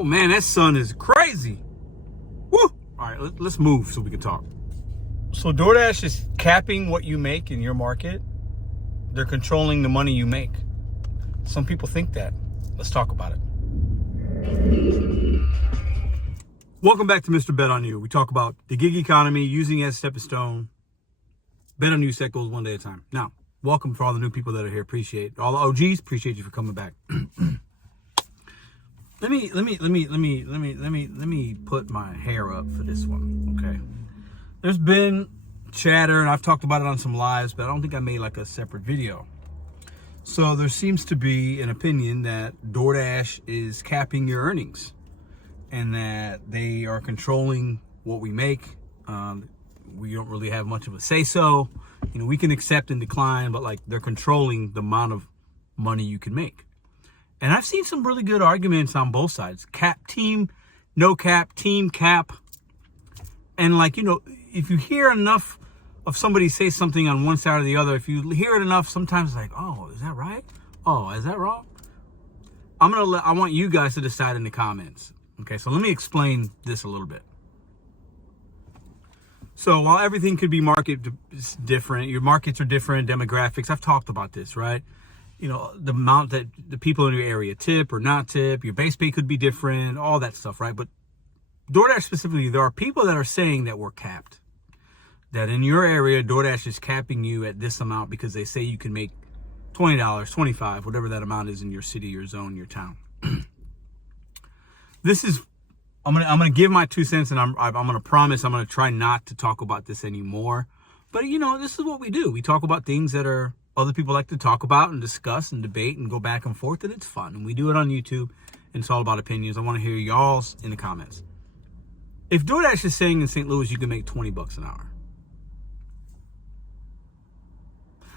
Oh man, that sun is crazy. Woo! All right, let's move so we can talk. So Doordash is capping what you make in your market. They're controlling the money you make. Some people think that. Let's talk about it. Welcome back to Mr.BetonYou. We talk about the gig economy, using it as a stepping stone. Bet on you, set goals one day at a time. Now, welcome for all the new people that are here. Appreciate all the OGs. Appreciate you for coming back. Let me put my hair up for this one. Okay. There's been chatter, and I've talked about it on some lives, but I don't think I made like a separate video. So there seems to be an opinion that Doordash is capping your earnings and that they are controlling what we make. We don't really have much of a say-so. You know, we can accept and decline, but like they're controlling the amount of money you can make. And I've seen some really good arguments on both sides. Cap team, no cap, team cap. And like, you know, if you hear enough of somebody say something on one side or the other, if you hear it enough, sometimes it's like, oh, is that right? Oh, is that wrong? I want you guys to decide in the comments. Okay, so let me explain this a little bit. So while everything could be market different, your markets are different, demographics, I've talked about this, right? You know, the amount that the people in your area tip or not tip, your base pay could be different, all that stuff, right? But Doordash specifically, there are people that are saying that we're capped. That in your area, Doordash is capping you at this amount because they say you can make $20, $25, whatever that amount is in your city, your zone, your town. This is, I'm gonna give my 2 cents, and I'm gonna promise I'm gonna try not to talk about this anymore. But you know, this is what we do. We talk about things that are other people like to talk about and discuss and debate and go back and forth, and it's fun. And we do it on YouTube, and it's all about opinions. I want to hear y'all's in the comments. If Doordash is saying in St. Louis you can make $20 an hour,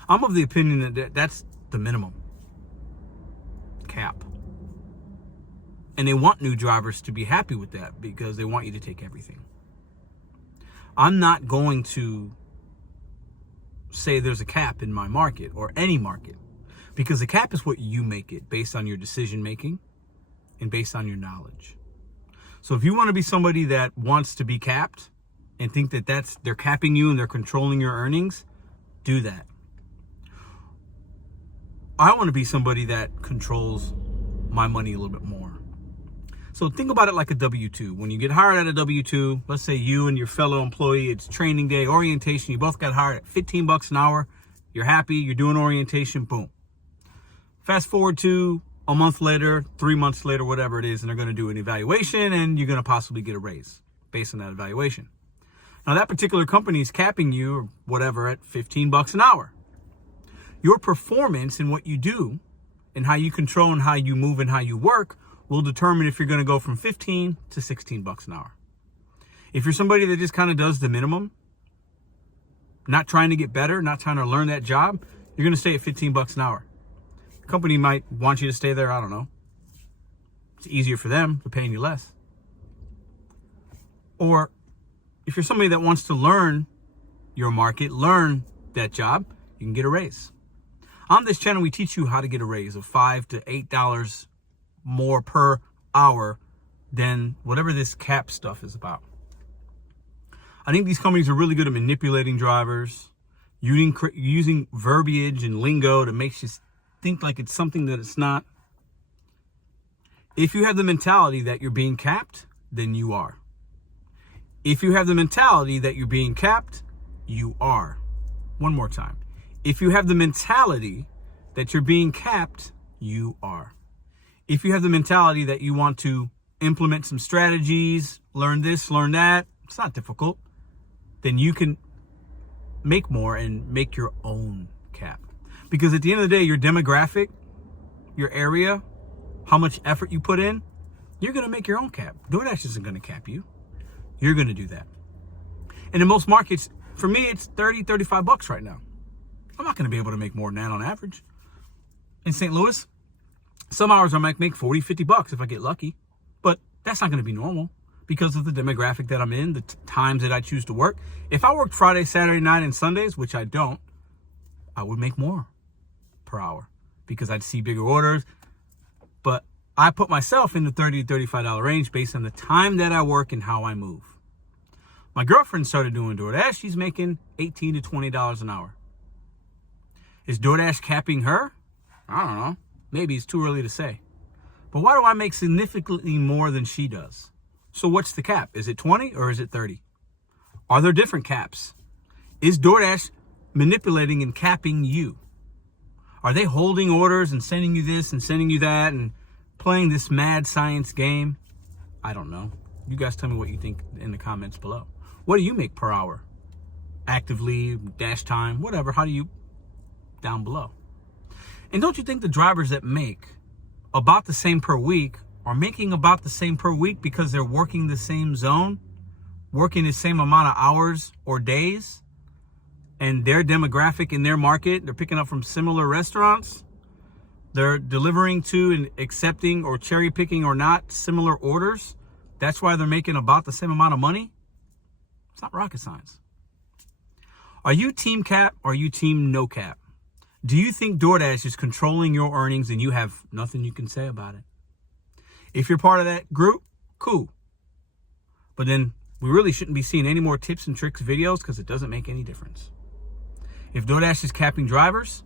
I'm of the opinion that that's the minimum cap. And they want new drivers to be happy with that because they want you to take everything. I'm not going to say there's a cap in my market or any market, because the cap is what you make it based on your decision making and based on your knowledge. So if you want to be somebody that wants to be capped and think that they're capping you and they're controlling your earnings, do that. I want to be somebody that controls my money a little bit more. So think about it like a W-2. When you get hired at a W-2, let's say you and your fellow employee, it's training day, orientation, you both got hired at $15 an hour, you're happy, you're doing orientation, boom. Fast forward to a month later, 3 months later, whatever it is, and they're going to do an evaluation, and you're going to possibly get a raise based on that evaluation. Now that particular company is capping you or whatever at $15 an hour. Your performance in what you do and how you control and how you move and how you work will determine if you're going to go from 15 to $16 an hour. If you're somebody that just kind of does the minimum, not trying to get better, not trying to learn that job, you're going to stay at $15 an hour. The company might want you to stay there, I don't know. It's easier for them, they're paying you less. Or if you're somebody that wants to learn your market, learn that job, you can get a raise. On this channel, we teach you how to get a raise of $5 to $8 more per hour than whatever this cap stuff is about. I think these companies are really good at manipulating drivers, using verbiage and lingo to make you think like it's something that it's not. If you have the mentality that you're being capped, then you are. If you have the mentality that you're being capped, you are. One more time. If you have the mentality that you're being capped, you are. If you have the mentality that you want to implement some strategies, learn this, learn that, it's not difficult, then you can make more and make your own cap. Because at the end of the day, your demographic, your area, how much effort you put in, you're going to make your own cap. Doordash isn't going to cap you. You're going to do that. And in most markets, for me, it's $30, $35 right now. I'm not going to be able to make more than that on average. In St. Louis, some hours I might make $40, $50 if I get lucky, but that's not going to be normal because of the demographic that I'm in, the times that I choose to work. If I worked Friday, Saturday night, and Sundays, which I don't, I would make more per hour because I'd see bigger orders. But I put myself in the $30 to $35 range based on the time that I work and how I move. My girlfriend started doing DoorDash. She's making $18 to $20 an hour. Is DoorDash capping her? I don't know. Maybe it's too early to say. But why do I make significantly more than she does? So what's the cap? Is it 20 or is it 30? Are there different caps? Is DoorDash manipulating and capping you? Are they holding orders and sending you this and sending you that and playing this mad science game? I don't know. You guys tell me what you think in the comments below. What do you make per hour? Actively, dash time, whatever. How do you? Down below. And don't you think the drivers that make about the same per week are making about the same per week because they're working the same zone, working the same amount of hours or days, and their demographic in their market, they're picking up from similar restaurants, they're delivering to and accepting or cherry picking or not similar orders? That's why they're making about the same amount of money? It's not rocket science. Are you team cap or are you team no cap? Do you think DoorDash is controlling your earnings and you have nothing you can say about it? If you're part of that group, cool. But then we really shouldn't be seeing any more tips and tricks videos because it doesn't make any difference. If DoorDash is capping drivers,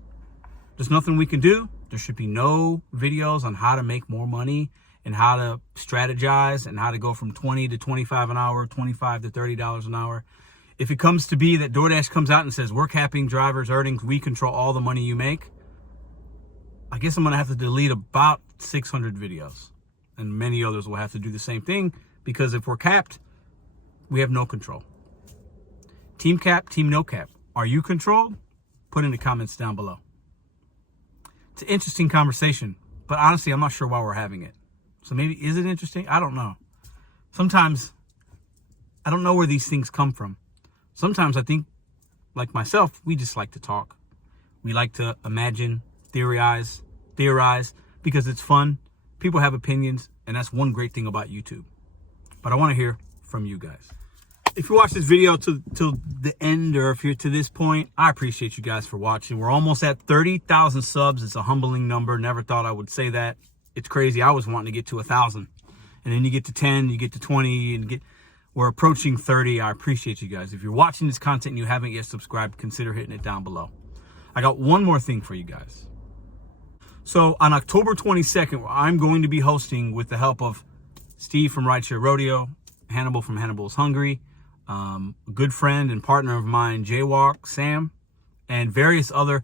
there's nothing we can do. There should be no videos on how to make more money and how to strategize and how to go from 20 to 25 an hour, 25 to $30 an hour. If it comes to be that DoorDash comes out and says, we're capping drivers' earnings, we control all the money you make, I guess I'm going to have to delete about 600 videos. And many others will have to do the same thing because if we're capped, we have no control. Team cap, team no cap. Are you controlled? Put in the comments down below. It's an interesting conversation, but honestly, I'm not sure why we're having it. So maybe, is it interesting? I don't know. Sometimes I don't know where these things come from. Sometimes I think, like myself, we just like to talk. We like to imagine, theorize, because it's fun. People have opinions, and that's one great thing about YouTube. But I want to hear from you guys. If you watch this video till the end, or if you're to this point, I appreciate you guys for watching. We're almost at 30,000 subs. It's a humbling number. Never thought I would say that. It's crazy. I was wanting to get to 1,000. And then you get to 10, you get to 20, and we're approaching 30. I appreciate you guys. If you're watching this content and you haven't yet subscribed, consider hitting it down below. I got one more thing for you guys. So on October 22nd, I'm going to be hosting, with the help of Steve from Rideshare Rodeo, Hannibal from Hannibal's Hungry, a good friend and partner of mine, Jaywalk, Sam, and various other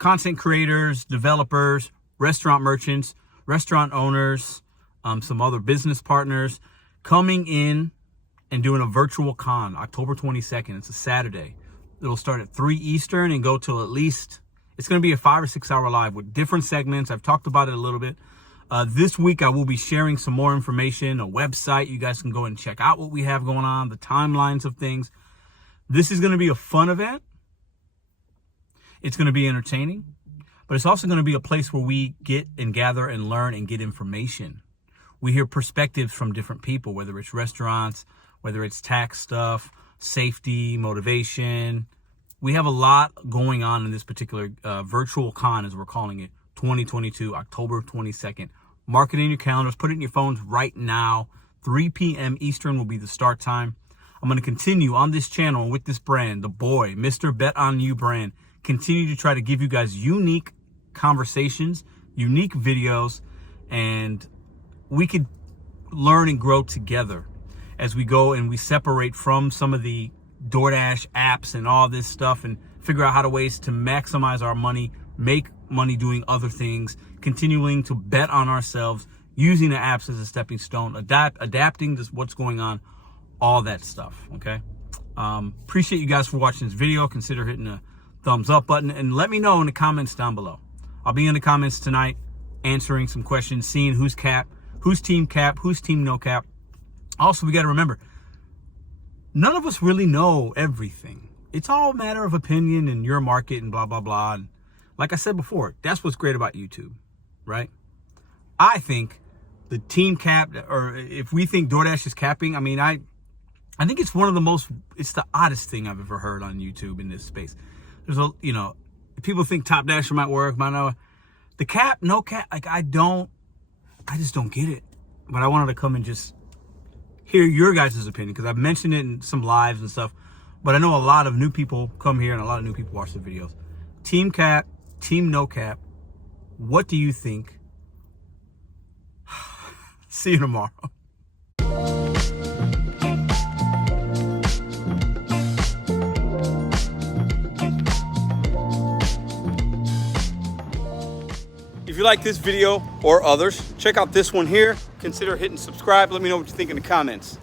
content creators, developers, restaurant merchants, restaurant owners, some other business partners coming in and doing a virtual con, October 22nd. It's a Saturday. It'll start at 3 Eastern and go till at least, it's going to be a 5 or 6 hour live with different segments. I've talked about it a little bit. This week, I will be sharing some more information, a website. You guys can go and check out what we have going on, the timelines of things. This is going to be a fun event. It's going to be entertaining, but it's also going to be a place where we get and gather and learn and get information. We hear perspectives from different people, whether it's restaurants, whether it's tax stuff, safety, motivation. We have a lot going on in this particular virtual con, as we're calling it, 2022, October 22nd. Mark it in your calendars. Put it in your phones right now. 3 p.m. Eastern will be the start time. I'm going to continue on this channel with this brand, the boy, Mr.BetonYou brand. Continue to try to give you guys unique conversations, unique videos, and we could learn and grow together as we go and we separate from some of the DoorDash apps and all this stuff and figure out how to ways to maximize our money, make money doing other things, continuing to bet on ourselves, using the apps as a stepping stone, adapting to what's going on, all that stuff, okay? Appreciate you guys for watching this video. Consider hitting the thumbs up button and let me know in the comments down below. I'll be in the comments tonight answering some questions, seeing who's cap, who's team cap, who's team no cap. Also, we got to remember, none of us really know everything. It's all a matter of opinion and your market and blah, blah, blah. And like I said before, that's what's great about YouTube, right? I think the team cap, or if we think DoorDash is capping, I mean, I think it's one of the most, it's the oddest thing I've ever heard on YouTube in this space. There's a, you know, people think Top Dasher might work, might not. The cap, no cap, like I don't I just don't get it. But I wanted to come and just hear your guys' opinion, because I've mentioned it in some lives and stuff. But I know a lot of new people come here and a lot of new people watch the videos. Team cap, team no cap. What do you think? See you tomorrow. If you like this video or others, check out this one here. Consider hitting subscribe. Let me know what you think in the comments.